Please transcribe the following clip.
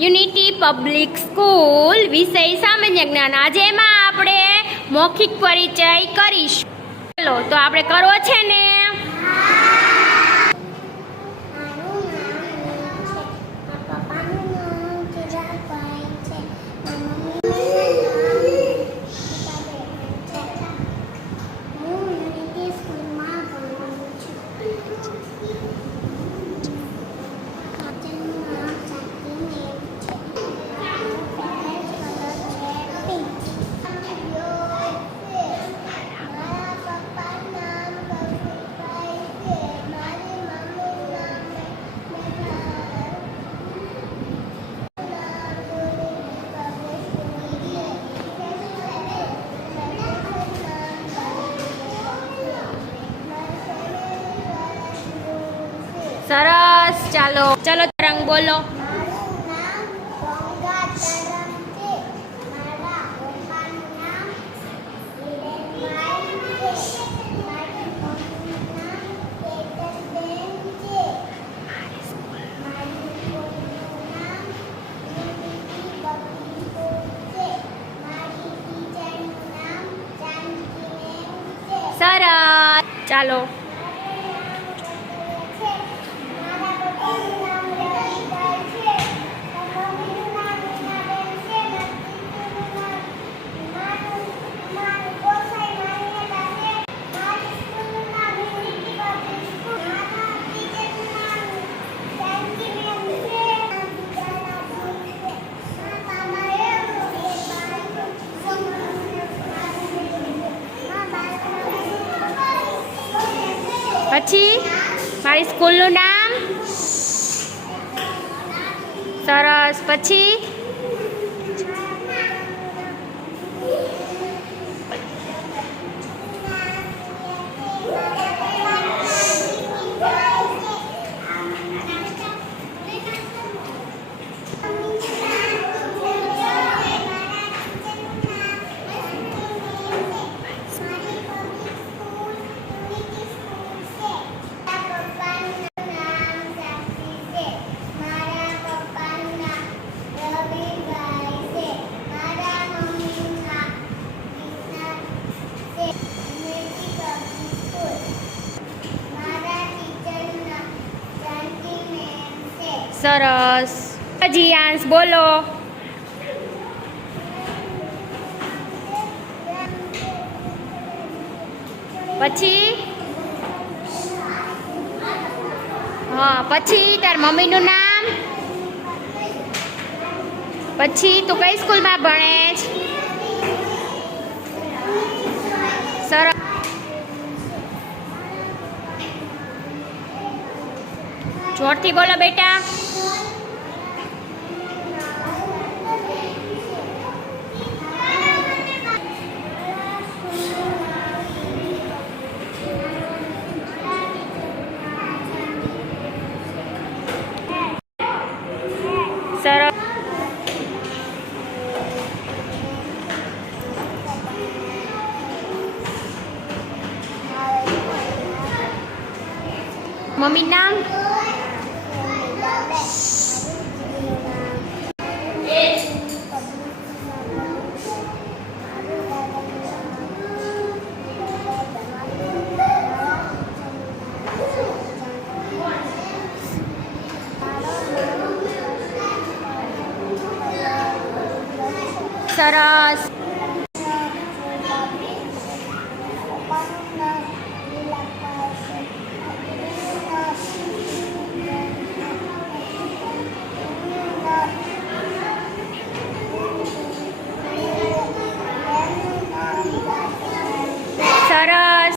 Unity public school વિષય સામાન્ય જ્ઞાન. આજે એમાં આપણે મૌખિક પરિચય કરીશું. ચલો તો આપણે કરવો છે ને. સરસ. ચાલો ચલો તરંગ બોલો. સરસ. ચાલો પછી મારી સ્કૂલનું નામ. સરસ. પછી સરસ. જીયાંશ બોલો. પછી હા પછી તાર મમ્મીનું નામ. પછી તું કઈ સ્કૂલમાં ભણે છે? સરસ. જોરથી બોલો બેટા. સરસ. મમ્મી નામ. સરસ.